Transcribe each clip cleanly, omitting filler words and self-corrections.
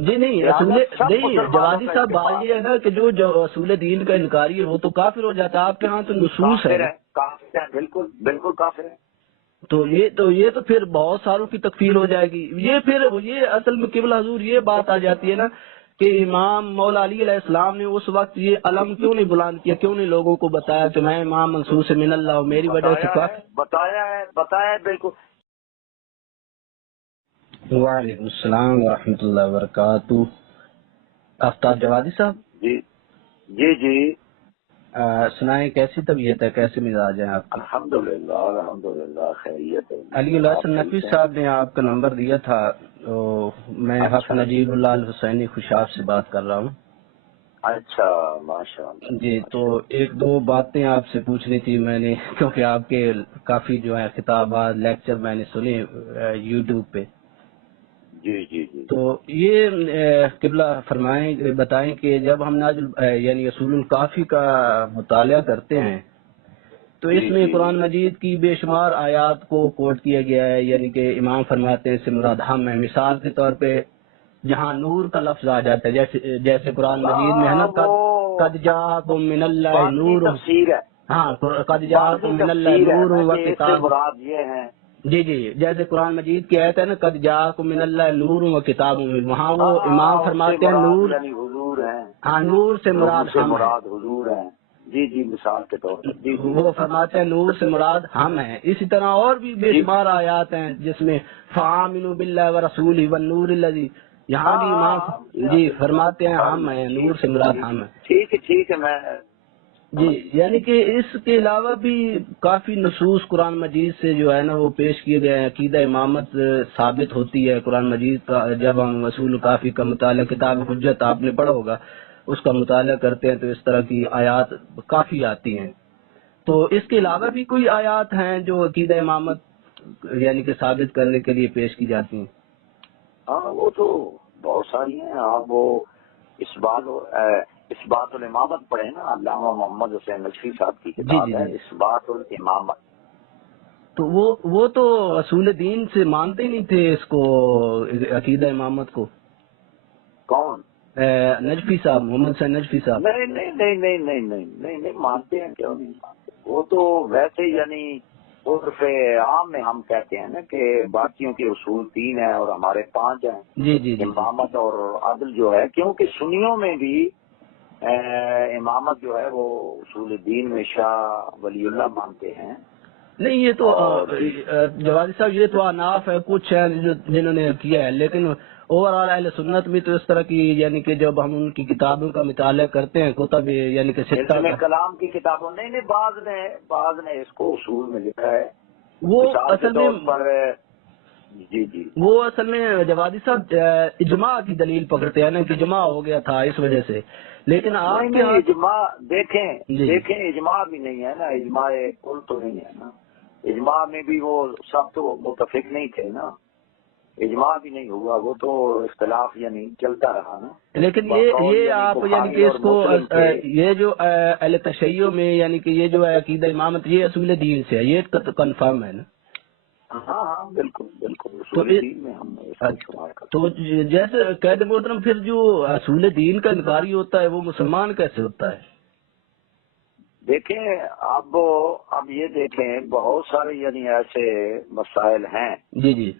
جی نہیں نہیں جوادی صاحب بات یہ ہے نا کہ جو اصول دین کا انکاری ہے وہ تو کافر ہو جاتا ہے. آپ کے ہاں تو نصوص ہے. کافر ہے، بالکل بالکل کافر ہے. تو یہ تو پھر بہت ساروں کی تکفیر ہو جائے گی. یہ اصل میں قبلہ حضور یہ بات آ جاتی ہے نا کہ امام مولا علی علیہ السلام نے اس وقت یہ علم کیوں نہیں بلند کیا، کیوں نہیں لوگوں کو بتایا کہ میں امام منصور سے من اللہ ہوں، میری وجہ سے بتایا ہے بالکل. وعلیکم السلام ورحمۃ اللہ وبرکاتہ. آفتاب جوادی صاحب جی جی جی سنائیں کیسی طبیعت ہے، کیسے مزاج ہے آپ کا؟ الحمدللہ خیریت ہے. علی الحسن نقوی صاحب نے آپ کا نمبر دیا تھا، تو میں حق نجیب اللہ الحسینی خوشاب سے بات کر رہا ہوں. اچھا ماشاء اللہ. جی تو ایک دو باتیں آپ سے پوچھنی تھی میں نے، کیونکہ آپ کے کافی جو ہے خطابات لیکچر میں نے سنے یوٹیوب پہ. جی جی جی تو یہ قبلہ فرمائیں بتائیں کہ جب ہم یعنی اصول الکافی کا مطالعہ کرتے ہیں تو اس میں قرآن مجید کی بے شمار آیات کو کوٹ کیا گیا ہے، یعنی کہ امام فرماتے ہیں اس سے مراد ہم ہے. مثال کے طور پہ جہاں نور کا لفظ آ جاتا ہے، جیسے قرآن مجید میں ہے نا قد جاءکم من اللہ نور. ہاں قد جاءکم من اللہ نور و کتاب. یہ ہے جی جیسے قرآن مجید کی آیت ہے نا قد جاءکم من اللہ نور و کتاب، وہاں وہ امام فرماتے ہیں نور یعنی حضور ہے. ہاں نور سے مراد ہم ہے. حضور ہے. جی مثال کے طور پر وہ فرماتے ہیں نور سے مراد ہم ہیں. اسی طرح اور بھی بے شمار آیات ہیں جس میں فآمنوا باللہ ورسولہ والنور الذی، یہاں بھی امام جی فرماتے ہیں ہم ہیں، نور سے مراد ہم ہیں. ٹھیک ہے میں جی یعنی کہ اس کے علاوہ بھی کافی نصوص قرآن مجید سے جو ہے نا وہ پیش کیے گئے ہیں. عقیدہ امامت ثابت ہوتی ہے قرآن مجید کا. جب ہم اصول کافی کا مطالعہ، کتاب حجت آپ نے پڑھا ہوگا، اس کا مطالعہ کرتے ہیں تو اس طرح کی آیات کافی آتی ہیں. تو اس کے علاوہ بھی کوئی آیات ہیں جو عقیدہ امامت یعنی کہ ثابت کرنے کے لیے پیش کی جاتی ہیں؟ ہاں وہ تو بہت ساری ہیں. آپ وہ اس بات الامامت پڑھے نا، علامہ محمد حسین نقوی صاحب کی کتاب ہے اس بات الامامت. تو وہ تو اصول دین سے مانتے ہی نہیں تھے اس کو، عقیدہ امامت کو. کون؟ نجفی صاحب، محمد حسین نجفی صاحب. نہیں مانتے ہیں، کیوں نہیں مانتے. وہ تو ویسے یعنی عرف عام میں ہم کہتے ہیں نا کہ باقیوں کے اصول 3 ہیں اور ہمارے 5 ہیں. جی امامت اور عدل جو ہے، کیونکہ سنیوں میں بھی امامت جو ہے وہ اصول دین میں شاہ ولی اللہ مانتے ہیں. نہیں یہ تو جوادی صاحب یہ تو اناف ہے، کچھ ہے جنہوں نے کیا ہے، لیکن اوور آل اہل سنت بھی تو اس طرح کی، یعنی کہ جب ہم ان کی کتابوں کا مطالعہ کرتے ہیں کتب یعنی کہ کلام کی کتابوں نہیں بعض نے اس کو اصول میں لکھا ہے. وہ اصل میں جی وہ اصل میں جوادی صاحب اجماع کی دلیل پکڑتے ہیں نا کہ اجماع ہو گیا تھا اس وجہ سے. لیکن آپ کے اجماع دیکھیں اجماع بھی نہیں ہے نا، اجماع کل تو نہیں ہے نا. اجماع میں بھی وہ سب تو متفق نہیں تھے نا، اجماع بھی نہیں ہوا، وہ تو اختلاف یعنی چلتا رہا نا. لیکن یہ آپ یعنی کہ اس کو یہ جو اہل تشیع میں یعنی کہ یہ جو ہے عقیدہ امامت یہ اصول دین سے ہے، یہ کنفرم ہے نا. ہاں بالکل اصول دین میں ہم تو جیسے قید محترم پھر جو اصول دین کا انکاری ہوتا ہے وہ مسلمان کیسے ہوتا ہے؟ دیکھیں اب یہ دیکھیں بہت سارے یعنی ایسے مسائل ہیں جی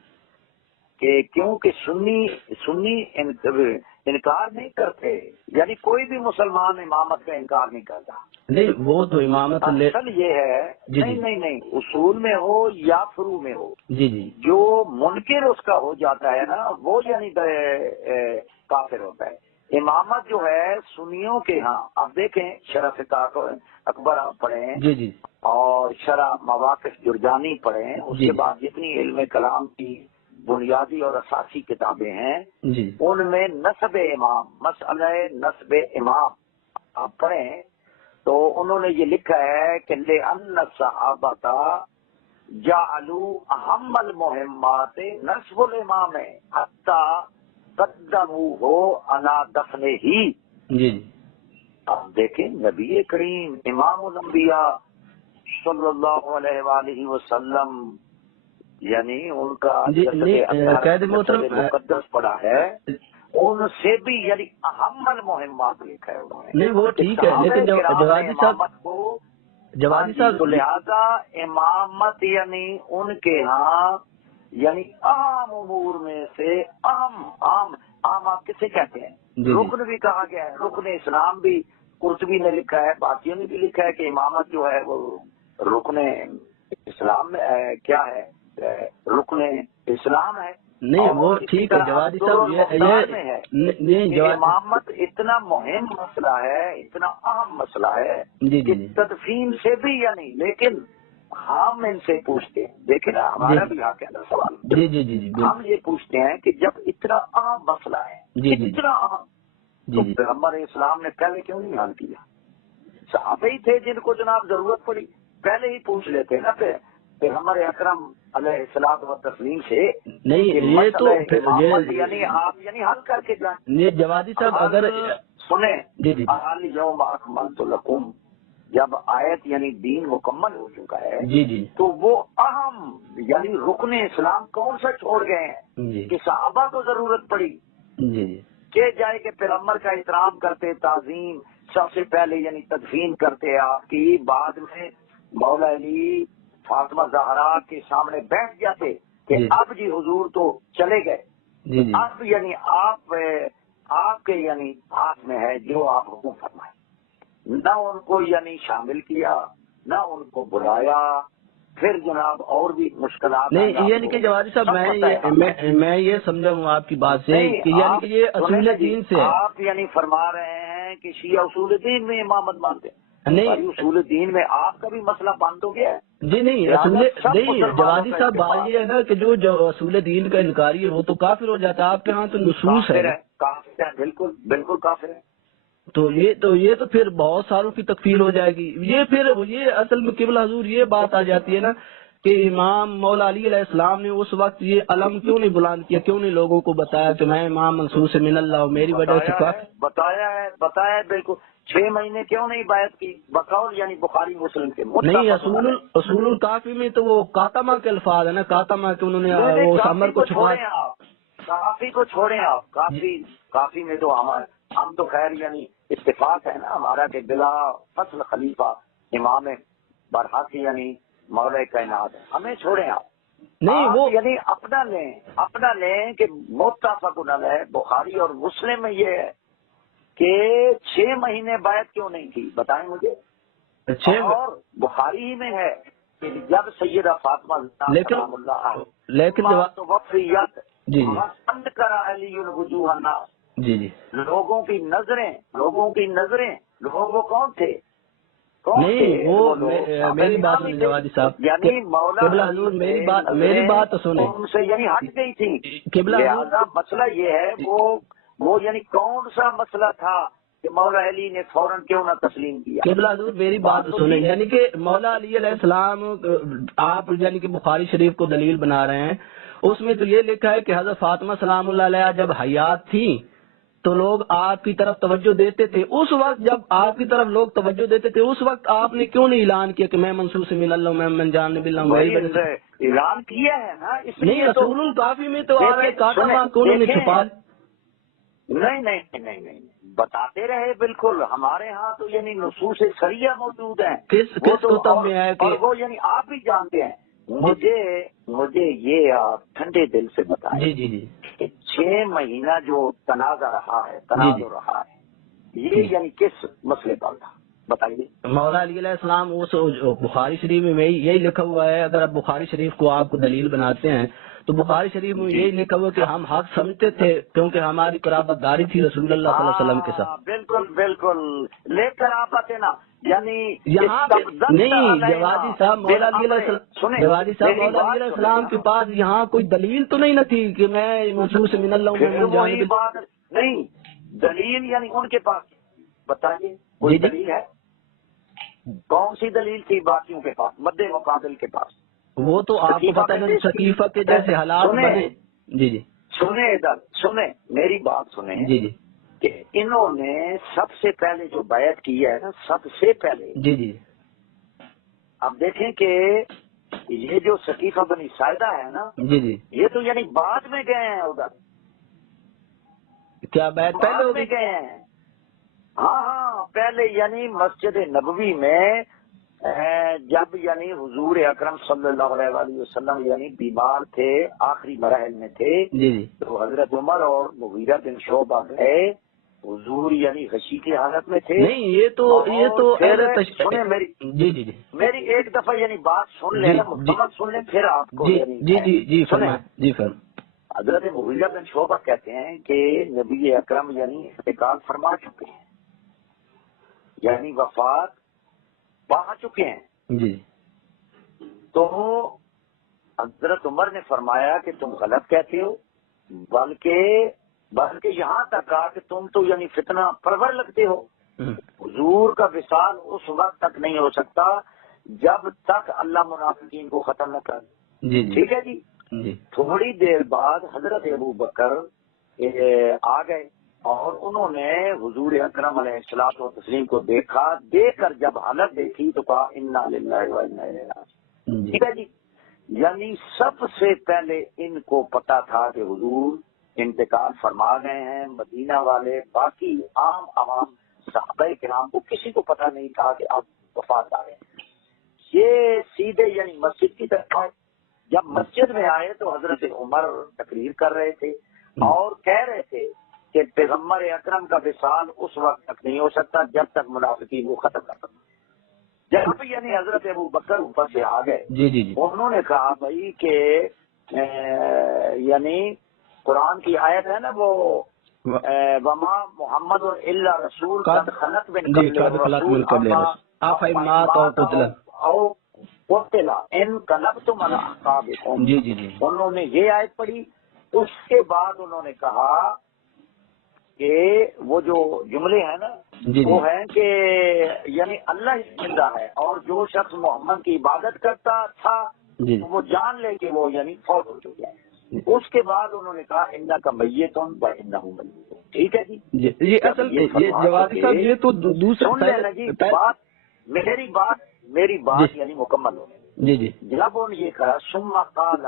کہ کیونکہ سنی انکار نہیں کرتے، یعنی کوئی بھی مسلمان امامت کا انکار نہیں کرتا. نہیں وہ تو امامت اصل یہ ہے نہیں اصول میں ہو یا فروع میں ہو، جو منکر اس کا ہو جاتا ہے نا وہ یعنی کافر ہوتا ہے. امامت جو ہے سنیوں کے ہاں، اب دیکھیں شرح اکبر آپ پڑھیں اور شرح مواقف جرجانی پڑھیں، اس کے بعد جتنی علم کلام کی بنیادی اور اساسی کتابیں ہیں ان میں نسب امام، مسئلہ نسب امام آپ پڑھیں تو انہوں نے یہ لکھا ہے کہ لِأَنَّ الصَّحَابَةَ جَعَلُوا أَهَمَّ الْمُهِمَّاتِ نَسْبُ الْإِمَامِ حَتَّى قَدَّمُوهُ عَلَى دَفْنِهِ. آپ دیکھیں نبی کریم امام الانبیاء صلی اللہ علیہ وآلہ وسلم یعنی ان کا قید محترم مقدس پڑا ہے ان سے بھی یعنی اہم المہمات لکھا ہے انہوں نے. نہیں وہ ٹھیک ہے، لیکن جوادی صاحب تو لہذا امامت یعنی ان کے ہاں یعنی اہم امور میں سے اہم آپ کسے کہتے ہیں؟ رکن بھی کہا گیا ہے، رکن اسلام بھی قرطبی نے لکھا ہے، باقیوں نے بھی لکھا ہے کہ امامت جو ہے وہ رکن اسلام میں کیا ہے، رکن اسلام ہے. نہیں وہ ٹھیک ہے جوادی صاحب، یہ امامت اتنا مہم مسئلہ ہے، اتنا اہم مسئلہ ہے کہ تدفین سے بھی یعنی، لیکن ہم ان سے پوچھتے ہیں، دیکھیں نا ہمارا بھی حق ہے نا سوال. ہم یہ پوچھتے ہیں کہ جب اتنا اہم مسئلہ ہے، اتنا اہم، تو پیغمبر اسلام نے پہلے کیوں نہیں حل کیا؟ صحابہ ہی تھے جن کو جناب ضرورت پڑی، پہلے ہی پوچھ لیتے نا پیغمبر اکرم علیہ الصلوۃ والتسلیم سے. نہیں یہ تو یعنی آپ یعنی حل کر کے جائیں. یہ جوادی صاحب اگر سنیں الیوم اکملت لکم، جب آیت یعنی دین مکمل ہو چکا ہے تو وہ اہم یعنی رکن اسلام کون سا چھوڑ گئے ہیں کہ صحابہ کو ضرورت پڑی کہ جائے کہ پیغمبر کا احترام کرتے، تعظیم سب سے پہلے یعنی تدفین کرتے آپ کی، بعد میں مولا علی فاطمہ زہرا کے سامنے بیٹھ جاتے کہ اب جی حضور تو چلے گئے، اب یعنی آپ کے یعنی ہاتھ میں ہے جو آپ حکم فرمائیں. نہ ان کو یعنی شامل کیا، نہ ان کو بلایا، پھر جناب اور بھی مشکلات. نہیں یعنی کہ جوادی صاحب میں یہ سمجھا ہوں آپ کی بات سے کہ یعنی کہ یہ اصول دین سے آپ یعنی فرما رہے ہیں کہ شیعہ اصول دین میں امامت مانتے ہیں. نہیں اصول دین میں آپ کا بھی مسئلہ بند ہو گیا ہے. جی نہیں جوادی صاحب بات یہ ہے نا کہ جو اصول دین کا انکاری ہے وہ تو کافر ہو جاتا ہے. آپ کے ہاں تو نصوص ہے. کافر ہے، بالکل بالکل کافر ہے. تو یہ تو پھر بہت ساروں کی تکفیر ہو جائے گی. یہ اصل میں قبلہ حضور یہ بات آ جاتی ہے نا کہ امام مولا علی علیہ السلام نے اس وقت یہ علم کیوں نہیں بلند کیا، کیوں نہیں لوگوں کو بتایا کہ میں امام منصور سے من اللہ ہوں، میری وجہ سے بتایا ہے بالکل. 6 مہینے کیوں نہیں بیعت کی بقول یعنی بخاری مسلم کے؟ نہیں اصول الکافی میں تو وہ کاتمہ کے الفاظ ہے نا، کاتمہ کے انہوں نے وہ عمر کو چھپایا. کافی کو چھوڑیں آپ، کافی میں تو ہم تو خیر یعنی اتفاق ہے نا ہمارا کہ بلا فصل خلیفہ امام برحق یعنی مولا کائنات ہے، ہمیں چھوڑیں آپ. نہیں وہ یعنی اپنا لیں کہ متفق علیہ بخاری اور مسلم میں یہ ہے کہ 6 مہینے بیعت کیوں نہیں کی، بتائیں مجھے. اور بخاری ہی میں ہے کہ جب سیدہ فاطمہ سلام اللہ تو وفیت پسند کرا علی الوجوہ الناس. لوگوں کی نظریں لوگوں کون تھے؟ نہیں وہ میری بات سنیں جوادی صاحب، یعنی مولا حضور میری بات تو سنیں، ان سے یعنی ہٹ گئی تھی. لہذا مسئلہ یہ ہے وہ یعنی کون سا مسئلہ تھا کہ مولا علی نے فوراً کیوں نہ تسلیم کیا؟ قبلہ حضور میری بات سنیں، یعنی کہ مولا علی علیہ السلام آپ یعنی کہ بخاری شریف کو دلیل بنا رہے ہیں، اس میں تو یہ لکھا ہے کہ حضرت فاطمہ سلام اللہ علیہ جب حیات تھی تو لوگ آپ کی طرف توجہ دیتے تھے. اس وقت جب آپ کی طرف لوگ توجہ دیتے تھے اس وقت آپ نے کیوں نہیں اعلان کیا کہ میں منصور سے من اللہ، میں من جان نبی اللہ؟ اعلان کیا ہے نا. نہیں رسول الکافی میں تو چھپا. نہیں بتاتے رہے بالکل. ہمارے ہاں تو یعنی نصوص سریہ موجود ہیں. کس کتب میں ہے کہ وہ یعنی آپ بھی جانتے ہیں. مجھے یہ آپ ٹھنڈے دل سے بتائیں جی 6 مہینہ جو تنازع رہا ہے یہ یعنی کس مسئلے پر تھا بتائیے؟ مولا علی علیہ السلام اس بخاری شریف میں یہی لکھا ہوا ہے. اگر آپ بخاری شریف کو آپ کو دلیل بناتے ہیں تو بخاری شریف میں یہی لکھا ہوا کہ ہم حق سمجھتے تھے کیونکہ ہماری قرابت داری تھی رسول اللہ صلی اللہ علیہ وسلم کے ساتھ. بالکل لے کر آپ آتے نا یعنی یہاں نہیں جوادی صاحب مولا علی علیہ السلام کے پاس یہاں کوئی دلیل تو نہیں نہ تھی کہ میں منصور سے من اللہ وہی بات نہیں. دلیل یعنی ان کے پاس بتائیے کوئی دلیل ہے؟ کون سی دلیل تھی باقیوں کے پاس، مد مقابل کے پاس؟ وہ تو آپ کو پتہ ہے شکیفہ کے جیسے حالات بنے. سنیں میری بات سنیں کہ انہوں نے سب سے پہلے جو بیعت کی ہے نا، سب سے پہلے اب دیکھیں کہ یہ جو شکیفہ بنی سائدہ ہے نا، یہ تو یعنی بعد میں گئے ہیں ادھر. کیا بیعت پہلے ہو گئے ہیں؟ ہاں پہلے یعنی مسجد نبوی میں جب یعنی حضور اکرم صلی اللہ علیہ وسلم یعنی بیمار تھے، آخری مراحل میں تھے، تو حضرت عمر اور مغیرہ بن شعبہ گئے، حضور یعنی غشی کی حالت میں تھے. نہیں یہ تو سنیں میری ایک دفعہ یعنی بات سن لیں، مکمل سن لیں، پھر آپ کو جی حضرت مغیرہ بن شعبہ کہتے ہیں کہ نبی اکرم یعنی انتقال فرما چکے ہیں، یعنی وفات پا چکے ہیں. جی تو حضرت عمر نے فرمایا کہ تم غلط کہتے ہو، بلکہ یہاں تک کہا کہ تم تو یعنی فتنہ پرور لگتے ہو. حضور کا وصال اس وقت تک نہیں ہو سکتا جب تک اللہ منافقین کو ختم نہ کر. ٹھیک ہے جی. تھوڑی دیر بعد حضرت ابو بکر آ گئے اور انہوں نے حضور اکرم علیہ الصلوۃ والتسلیم کو دیکھا. دیکھ کر جب حالت دیکھی تو کہا انا للہ و انا الیہ راجعون. ٹھیک ہے جی. یعنی سب سے پہلے ان کو پتا تھا کہ حضور انتقال فرما گئے ہیں. مدینہ والے باقی عام عوام صحابہ کرام کو کسی کو پتا نہیں تھا کہ اب وفات آ گئے. یہ سیدھے یعنی مسجد کی طرف آئے. جب مسجد میں آئے تو حضرت عمر تقریر کر رہے تھے اور کہہ رہے تھے کہ پیغمبر اکرم کا وصال اس وقت تک نہیں ہو سکتا جب تک منافقین کو ختم کر سکتا. جب یعنی حضرت ابو بکر اوپر سے آ گئے، انہوں نے کہا بھائی کہ یعنی قرآن کی آیت ہے نا وہ وما محمد الا رسول قد خلت من قبل او قتل انقلبتم علی اعقابکم. انہوں نے یہ آیت پڑھی. اس کے بعد انہوں نے کہا کہ وہ جو جملے ہیں نا وہ ہیں کہ یعنی اللہ ہی زندہ ہے اور جو شخص محمد کی عبادت کرتا تھا وہ جان لے کہ وہ یعنی فوت ہو چکے ہیں. اس کے بعد انہوں نے کہا انہ کا میتون و انہم میتون. ٹھیک ہے جی. یہ تو دوسرا جی بات میری بات یعنی مکمل ہو. جب انہوں نے یہ کہا ثم قال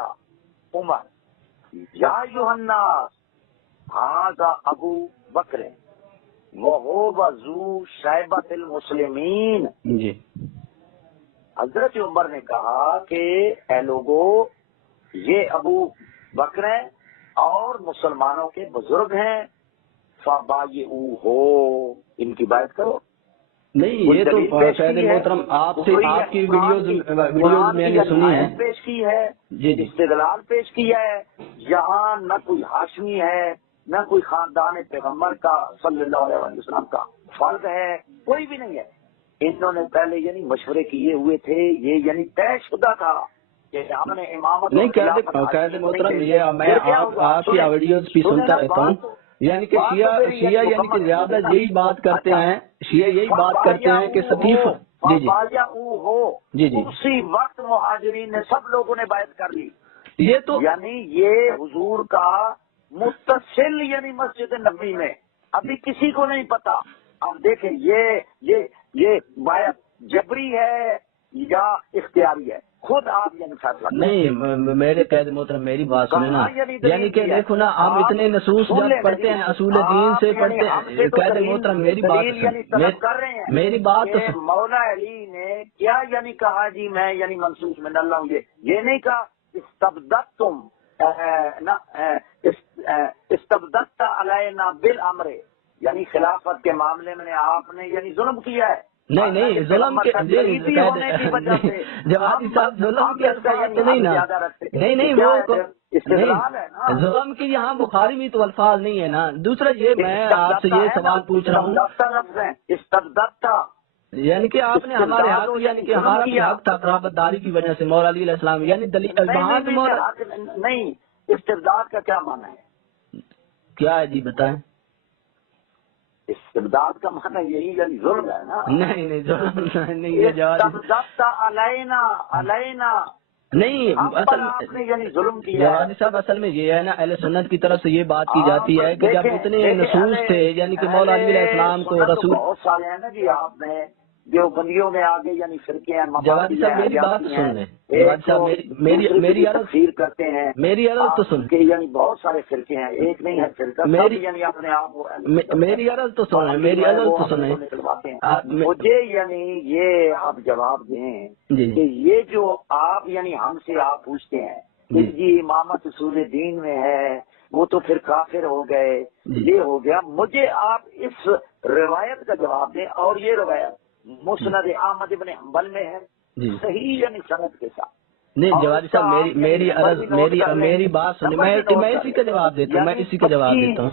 عمر یا ایھا الناس ھذا ابو بکر وہو ذو شیبۃ المسلمین. حضرت عمر نے کہا کہ اے لوگو یہ ابو بکر ہیں اور مسلمانوں کے بزرگ ہیں، فبایعوہ ان کی بیعت کرو. نہیں یہ تو شاید محترم آپ کی ویڈیوز میں نے سنی ہے، پیش کی ہے، استدلال پیش کیا ہے. یہاں نہ کوئی ہاشمی ہے، نہ کوئی خاندان پیغمبر کا صلی اللہ علیہ وسلم کا فرد ہے، کوئی بھی نہیں ہے. انہوں نے پہلے یعنی مشورے کیے ہوئے تھے، یہ یعنی طے شدہ تھا کہ ہم نے امامت نہیں. قید محترم یہ میں آپ کی ویڈیوز بھی سنتا رہتا ہوں، یعنی کہ شیعہ یعنی کہ زیادہ یہی بات کرتے ہیں، شیعہ یہی بات کرتے ہیں کہ سقیف اسی وقت مہاجرین نے سب لوگوں نے بیعت کر لی. یہ تو یعنی یہ حضور کا متصل یعنی مسجد نبوی میں ابھی کسی کو نہیں پتا. اب دیکھیں یہ بیعت جبری ہے یا اختیاری ہے، خود آپ یعنی فیصلہ نہیں. میرے قید محترم میری بات سنیں نا، یعنی کہ دیکھو نا ہم اتنے نصوص جب پڑھتے ہیں اصول دین سے پڑھتے ہیں. قید محترم میری بات مولا علی نے کیا یعنی کہا جی میں یعنی منسوخ میں ڈال رہا ہوں. یہ نہیں کہا استبدت علینا بالامر، یعنی خلافت کے معاملے میں آپ نے یعنی ظلم کیا ہے. نہیں ظلم کے جوادی صاحب ظلم کے الفاظ نہیں نا، نہیں وہ ظلم کے یہاں بخاری میں تو الفاظ نہیں ہے نا. دوسرا یہ میں آپ سے یہ سوال پوچھ رہا ہوں، یعنی کہ آپ نے ہمارے حق یعنی کہ ہمارا بھی حق تھا قرابت داری کی وجہ سے مولا علی علیہ السلام، یعنی نہیں. استبداد کا کیا معنی ہے؟ کیا ہے جی بتائیں. استبداد کا معنی یہی یعنی ظلم ہے نا. نہیں ظلم نہیں. علینا نہیں اصل میں یعنی ظلم کیا جوادی صاحب. اصل میں یہ ہے نا اہل سنت کی طرف سے یہ بات کی جاتی ہے کہ جب اتنے نصوص تھے یعنی کہ مولا علی علیہ السلام کو رسول بہت سارے ہیں نا جی. آپ نے دیوبندیوں میں آگے یعنی فرقے ہیں. جوادی صاحب میری بات سن لیں. جوادی صاحب میری عرض تفسیر کرتے ہیں. میری عرض تو سن. یعنی بہت سارے فرقے ہیں, ایک نہیں ہے فرقہ, یعنی اپنے آپ میری عرض تو سنیں, میری عرض تو سنیں. مجھے یعنی یہ آپ جواب دیں کہ یہ جو آپ یعنی ہم سے آپ پوچھتے ہیں جی امامت اصول دین میں ہے, وہ تو پھر کافر ہو گئے, یہ ہو گیا. مجھے آپ اس روایت کا جواب دیں, اور یہ روایت مسند احمد بن حنبل میں ہے صحیح یعنی سند کے ساتھ. نہیں جوادی صاحب میری عرض میری بات سنیں, میں اسی کا جواب دیتا ہوں, میں اسی کا جواب دیتا ہوں.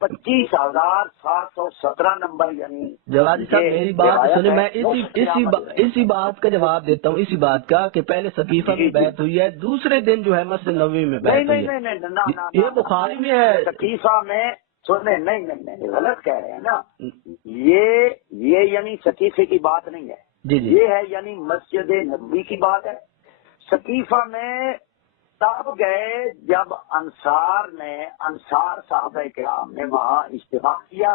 25,717 نمبر یعنی جوادی صاحب میری بات سنیں, میں اسی بات کا جواب دیتا ہوں, اسی بات کا کہ پہلے سقیفہ میں بیعت ہوئی ہے, دوسرے دن جو ہے مسجد نبوی میں بیعت ہوئی ہے. یہ بخاری میں ہے. سقیفہ میں سنیں, نہیں غلط کہہ رہے ہیں نا. یہ یعنی سقیفے کی بات نہیں ہے, یہ ہے یعنی مسجد نبوی کی بات ہے. سقیفہ میں تب گئے جب انصار صحابہ کرام نے وہاں اجتماع کیا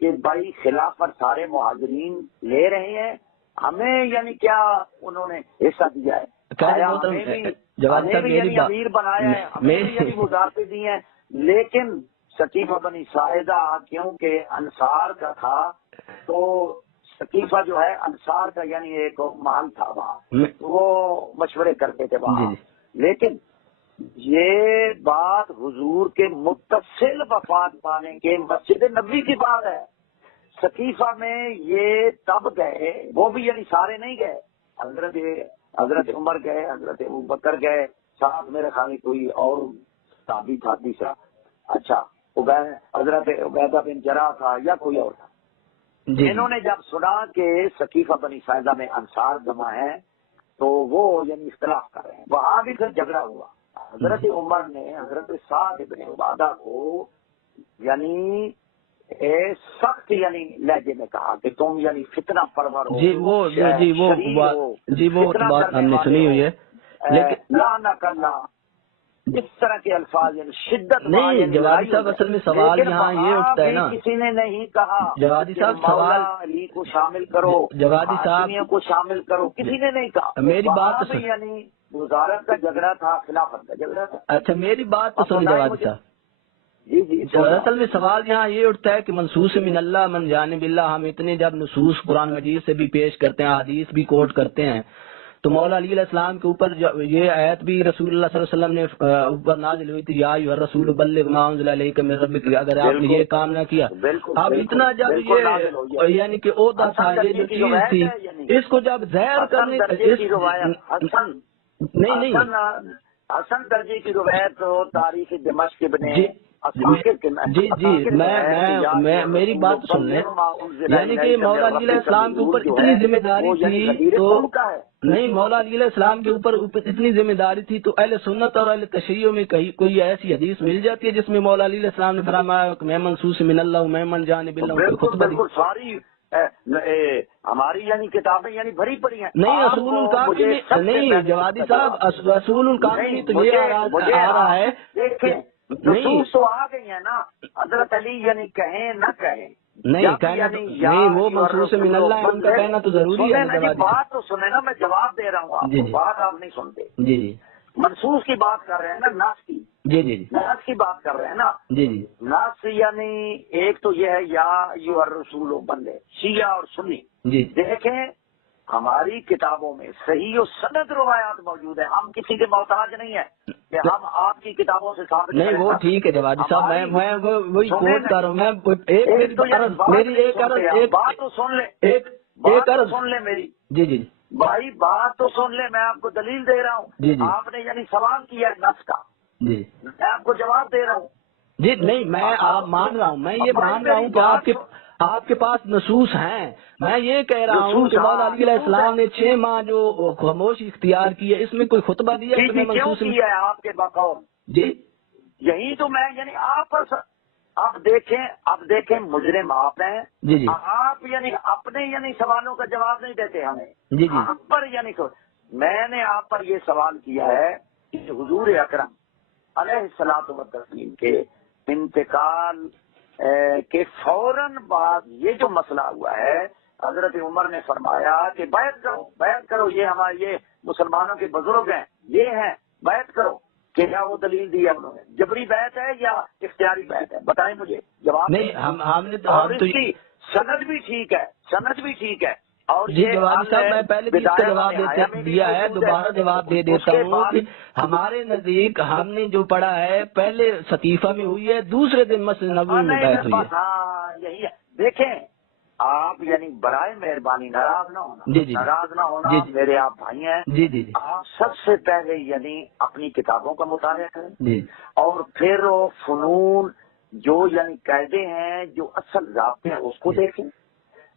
کہ بھائی خلافت سارے مہاجرین لے رہے ہیں, ہمیں یعنی کیا انہوں نے حصہ دیا ہے, ہمیں بھی یعنی امیر بنایا ہے, ہمیں بھی یعنی وزارتیں دی ہیں. لیکن سقیفہ بنی ساعدہ کیونکہ انصار کا تھا, تو سقیفہ جو ہے انصار کا یعنی ایک محل تھا وہاں, وہ مشورے کرتے تھے وہاں. لیکن یہ بات حضور کے متصل وفات پانے کے مسجد نبوی کی بات ہے. سقیفہ میں یہ تب گئے, وہ بھی یعنی سارے نہیں گئے, حضرت عمر گئے, حضرت ابوبکر گئے, ساتھ میرے خیال کوئی اور صحابی تھا تیسرا, اچھا حضرت عبیدہ بن جراح تھا یا کوئی اور تھا. انہوں نے جب سنا کہ سقیفہ بنی ساعدہ میں انصار جمع ہیں تو وہ یعنی اختلاف کر رہے ہیں, وہاں بھی پھر جھگڑا ہوا. حضرت عمر نے حضرت سعد بن عبادہ کو یعنی سخت یعنی لہجے میں کہا کہ تم یعنی فتنہ پرور ہو. وہ بات ہم نے سنی ہوئی ہے, لیکن لا نہ کرنا اس طرح کے الفاظ یعنی شدت نہیں. جوادی صاحب اصل میں سوال یہاں یہ اٹھتا ہے نا, کسی نے نہیں کہا جوادی صاحب سوال علی کو شامل کرو, جوادی صاحب کو شامل کرو, کسی نے نہیں کہا. میری بات یعنی وزارت کا جھگڑا تھا, خلافت کا جھگڑا تھا. اچھا میری بات تو سنیں جوادی صاحب. جی اصل میں سوال یہاں یہ اٹھتا ہے کہ منصوص من اللہ من جانب اللہ, ہم اتنے جب نصوص قرآن مجید سے بھی پیش کرتے ہیں, حدیث بھی کوٹ کرتے ہیں, تو مولا علی علیہ السلام کے اوپر یہ آیت بھی رسول اللہ صلی اللہ علیہ وسلم نے اوپر نازل ہوئی تھی, یا ایھا الرسول بلغ ما انزل الیک من ربک. اگر آپ نے یہ کام نہ کیا, اب اتنا جب یہ یعنی کہ عہدہ تھا, یہ جو چیز تھی, اس کو جب ظاہر کرنے نہیں حسن درجے کی روایت تاریخ دمشق ابن میں میری بات سن لیں. یعنی کہ مولا علی علیہ السلام کے اوپر اتنی ذمہ داری تھی, تو نہیں مولا علی علیہ السلام کے اوپر اتنی ذمہ داری تھی, تو اہل سنت اور اہل تشیع میں کہیں کوئی ایسی حدیث مل جاتی ہے جس میں مولا علی علیہ السلام نے فرمایا میں منصوص من اللہ میں من جانب اللہ خطبہ دی. ساری ہماری یعنی کتابیں یعنی بھری پڑی ہیں. نہیں اصول الکافی میں نہیں جوادی صاحب, اصول الکافی میں تو یہ آ رہا ہے, نصوص تو آ گئی ہیں نا. حضرت علی یعنی کہیں نہ کہیں, نہیں وہ منصوص من اللہ ہے, ان کا کہنا تو ضروری ہے. بات تو سنیں نا, میں جواب دے رہا ہوں آپ کو, بات آپ نہیں سنتے. جی منصوص کی بات کر رہے ہیں نا, ناس کی. ناس کی بات کر رہے ہیں نا. ناس یعنی ایک تو یہ ہے یا ایھا الرسول بندے شیعہ اور سنی. دیکھیں ہماری کتابوں میں صحیح و سند روایات موجود ہیں, ہم کسی کے محتاج نہیں ہیں کہ ہم آپ کی کتابوں سے ثابت کریں. نہیں وہ ٹھیک ہے جوادی صاحب, میں وہی کوٹ کر رہا ہوں. میری ایک بات تو سن لیں, ایک سن لیں میری. جی بھائی بات تو سن لیں, میں آپ کو دلیل دے رہا ہوں. آپ نے یعنی سوال کیا ہے نص کا, میں آپ کو جواب دے رہا ہوں. جی نہیں میں آپ مان رہا ہوں, میں یہ مان رہا ہوں کہ آپ کے پاس نصوص ہیں. میں یہ کہہ رہا ہوں کہ مولا علی علیہ السلام نے 6 ماہ جو خاموشی اختیار کی ہے, اس میں کوئی خطبہ دیا ہے؟ کیوں کیا ہے آپ کے بقول؟ جی یہی تو میں یعنی آپ پر اب دیکھیں مجرم آپ ہیں. آپ یعنی اپنے یعنی سوالوں کا جواب نہیں دیتے ہمیں. آپ پر یعنی میں نے آپ پر یہ سوال کیا ہے کہ حضور اکرم علیہ الصلوۃ والتسلیم کے انتقال کے فوراً بعد یہ جو مسئلہ ہوا ہے, حضرت عمر نے فرمایا کہ بیعت کرو، یہ ہمارے یہ مسلمانوں کے بزرگ ہیں، یہ ہیں، بیعت کرو. کہ کیا وہ دلیل دی ہے انہوں نے؟ جبری بیعت ہے یا اختیاری بیعت ہے؟ بتائیں مجھے جواب. نہیں ہم نے تو اور اس کی سند بھی ٹھیک ہے، سند بھی ٹھیک ہے. اور جی جوادی صاحب میں پہلے بھی اس کا جواب دیا ہے، دوبارہ جواب دے دیتا ہوں کہ ہمارے نزدیک ہم نے جو پڑھا ہے پہلے ثقیفہ میں ہوئی ہے، دوسرے دن مسجد نبوی میں بیعت ہوئی ہے. ہاں یہی ہے. دیکھیں آپ یعنی برائے مہربانی ناراض نہ ہونا، جی جی ناراض نہ ہونا، میرے آپ بھائی ہیں. جی جی جی آپ سب سے پہلے یعنی اپنی کتابوں کا مطالعہ کریں جی، اور پھر فنون جو یعنی قاعدے ہیں، جو اصل ضابطے ہیں اس کو دیکھیں.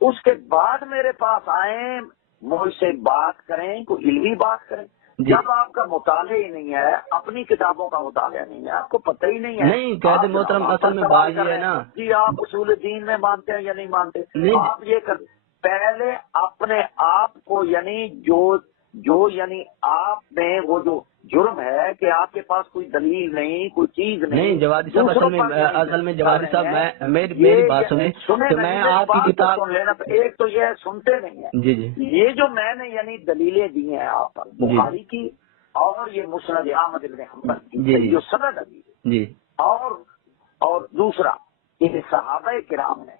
اس کے بعد میرے پاس آئیں، مجھ سے بات کریں، کوئی علمی بات کریں. جب آپ کا مطالعہ ہی نہیں ہے، اپنی کتابوں کا مطالعہ نہیں ہے، آپ کو پتہ ہی نہیں ہے. نہیں قید محترم اصل میں بات یہ ہے نا جی آپ اصول دین میں مانتے ہیں یا نہیں مانتے، آپ یہ کر پہلے اپنے آپ کو یعنی جو یعنی آپ میں وہ جو جرم ہے کہ آپ کے پاس کوئی دلیل نہیں، کوئی چیز نہیں. جوادی صاحب اصل میں جوادی صاحب میری بات سنیں کہ میں آپ کی کتاب سن لینا. ایک تو یہ سنتے نہیں ہیں. جی جی یہ جو میں نے یعنی دلیلیں دی ہیں آپ پر بخاری کی اور یہ مسند احمد بن حنبل کی جو سند ہے جی، اور دوسرا یہ صحابہ کرام نے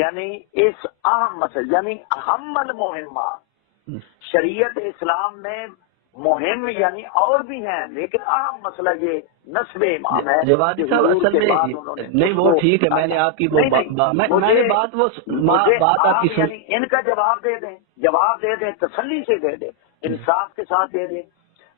یعنی اس اہم مسئلہ یعنی اہم المہمات شریعت اسلام میں مہم یعنی اور بھی ہیں، لیکن اہم مسئلہ یہ نسب امام ہے. جوادی صاحب اصل میں نہیں وہ ٹھیک ہے، میں نے آپ کی میں نے بات آپ کی یعنی ان کا جواب دے دیں، تسلی سے دے دیں، انصاف کے ساتھ دے دیں.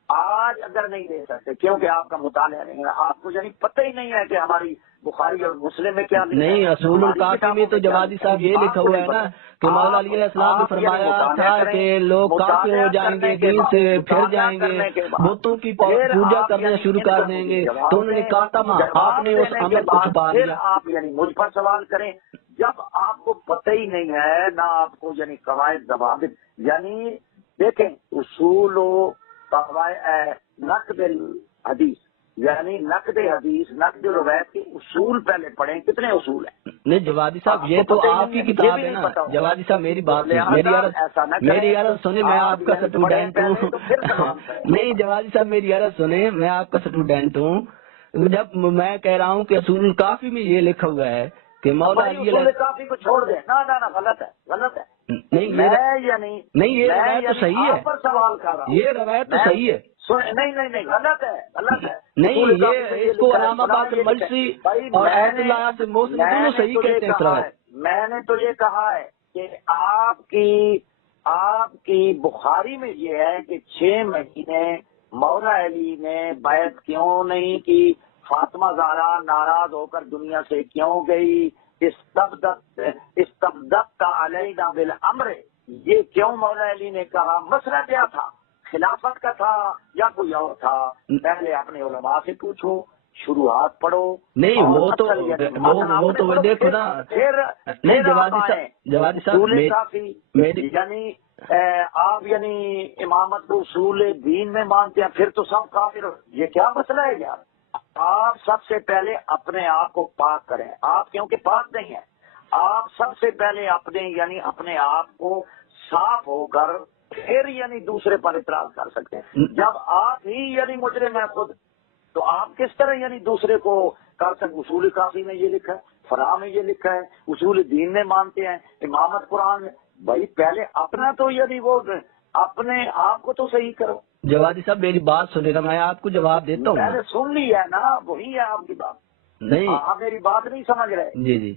آج اگر نہیں دے سکتے کیونکہ آپ کا مطالعہ نہیں ہے، آپ کو یعنی پتہ ہی نہیں ہے کہ ہماری بخاری اور مسلم میں کیا نہیں. اصول الکافی میں تو جوادی صاحب یہ لکھا ہوا ہے نا کہ مولا علیہ السلام نے فرمایا تھا کہ لوگ کافر ہو جائیں گے، دین سے پھر جائیں گے، بتوں کی پوجا کرنا شروع کر دیں گے، تو انہوں نے کہا تھا آپ نے اس عمل کو چھپا دیا. آپ یعنی مجھ پر سوال کریں جب آپ کو پتہ ہی نہیں ہے نہ آپ کو یعنی قواعد ضوابط یعنی دیکھیں اصول و نقد الحدیث یعنی نقد حدیث نقد روایت کے اصول پہلے پڑھیں. کتنے اصول ہیں؟ نہیں جوادی صاحب یہ تو آپ کی کتاب ہے نا. جوادی صاحب میری بات میری عرض سنیں، میں آپ کا اسٹوڈینٹ ہوں. نہیں جوادی صاحب میری عرض سنیں، میں آپ کا اسٹوڈینٹ ہوں. جب میں کہہ رہا ہوں کہ اصول الکافی میں یہ لکھا ہوا ہے کہ مولا اصول کافی کو چھوڑ دیں. نہ غلط ہے. نہیں یہ روایت تو صحیح ہے، سوال کر رہا ہوں، یہ روایت تو صحیح ہے. نہیں غلط ہے. نہیں یہ اس کو علامہ باقر ملسی اور آیت اللہ سے موسم دونوں صحیح کہتے ہیں. میں نے تو یہ کہا ہے کہ آپ کی بخاری میں یہ ہے کہ 6 مہینے مولا علی نے بیعت کیوں نہیں کی، فاطمہ زہرا ناراض ہو کر دنیا سے کیوں گئی، استبدت علینا بالامر، یہ کیوں مولا علی نے کہا، مسئلہ کیا تھا، خلافت کا تھا یا کوئی اور تھا؟ پہلے اپنے علماء سے پوچھو، شروعات پڑھو. نہیں وہ تو دیکھو نا. نہیں جوادی صاحب یعنی آپ یعنی امامت کو اصول دین میں مانتے ہیں، پھر تو سب کافر. یہ کیا مسئلہ ہے یار؟ آپ سب سے پہلے اپنے آپ کو پاک کریں. آپ کیونکہ پاک نہیں ہیں، آپ سب سے پہلے اپنے آپ کو صاف ہو کر پھر یعنی دوسرے پر اعتراض کر سکتے ہیں. جب آپ ہی یعنی مجرم ہیں خود، تو آپ کس طرح یعنی دوسرے کو کر سکتے؟ اصول کافی میں یہ لکھا ہے، فراہ میں یہ لکھا ہے، اصول دین میں مانتے ہیں، امامت قرآن میں. بھائی پہلے اپنا تو یعنی وہ اپنے آپ کو تو صحیح کرو. جوادی صاحب میری بات سنے گا، میں آپ کو جواب دیتا ہوں. پہلے سن لی ہے نا، وہی ہے آپ کی بات. نہیں آپ میری بات نہیں سمجھ رہے. جی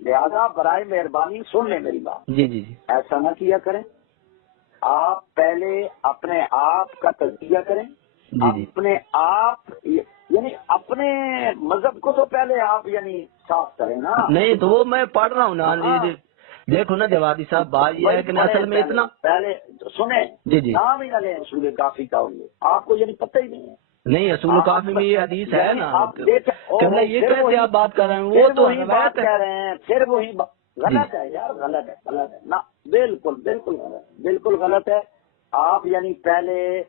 لہذا برائے مہربانی سن لیں میری بات. جی ایسا نہ کیا کریں. آپ پہلے اپنے آپ کا تجزیہ کریں. اپنے آپ یعنی اپنے مذہب کو تو پہلے آپ یعنی صاف کریں نا. نہیں تو وہ میں پڑھ رہا ہوں نا. دیکھو نا جوادی صاحب بات یہ ہے کہ اصل میں اتنا پہلے سنیں. جی نام ہی نہ لیں اصول کافی کا. آپ کو یعنی پتہ ہی نہیں ہے. نہیں اصول کافی میں یہ حدیث ہے نا. یہ کیسے آپ بات کر رہے ہیں؟ وہ تو بات کہہ رہے ہیں، پھر وہی غلط ہے یار. غلط ہے نا. بالکل غلط ہے. آپ یعنی پہلے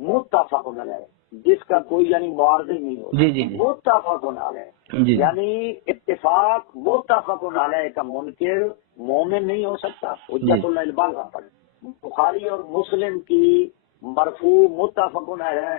متفق علیہ جس کا کوئی یعنی معارضی نہیں ہو، جی جی متفق علیہ، جی یعنی اتفاق متفق علیہ کا منکر مومن نہیں ہو سکتا۔ حجت اللہ البالغہ پر بخاری اور مسلم کی مرفوع متفق علیہ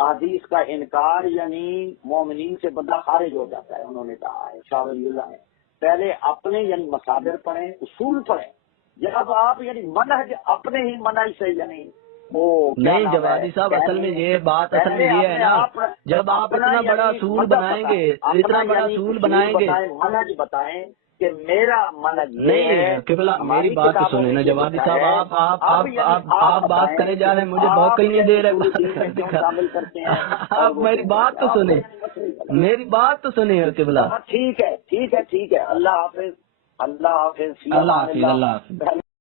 حدیث کا انکار یعنی مومنین سے بندہ خارج ہو جاتا ہے۔ انہوں نے کہا ہے شاہ ولی اللہ نے پہلے اپنے یعنی مصادر پڑھیں، اصول پڑھیں، جب آپ یعنی منہج اپنے ہی منہج سے یعنی وہ نہیں جوادی صاحب، اصل میں یہ بات اصل میں یہ ہے نا، جب آپ اتنا بڑا اصول بنائیں گے، اتنا بڑا اصول بنائیں گے، منہج بتائیں کہ میرا منہج نہیں قبلہ میری بات تو سنیں نا جوادی صاحب، آپ بات کرے جا رہے ہیں، مجھے موقع ہی نہیں دے رہے، آپ میری بات تو سنیں، میری بات تو سنیں قبلہ۔ ٹھیک ہے ٹھیک ہے ٹھیک ہے، اللہ حافظ، اللہ حافظ، اللہ حافظ، اللہ حافظ۔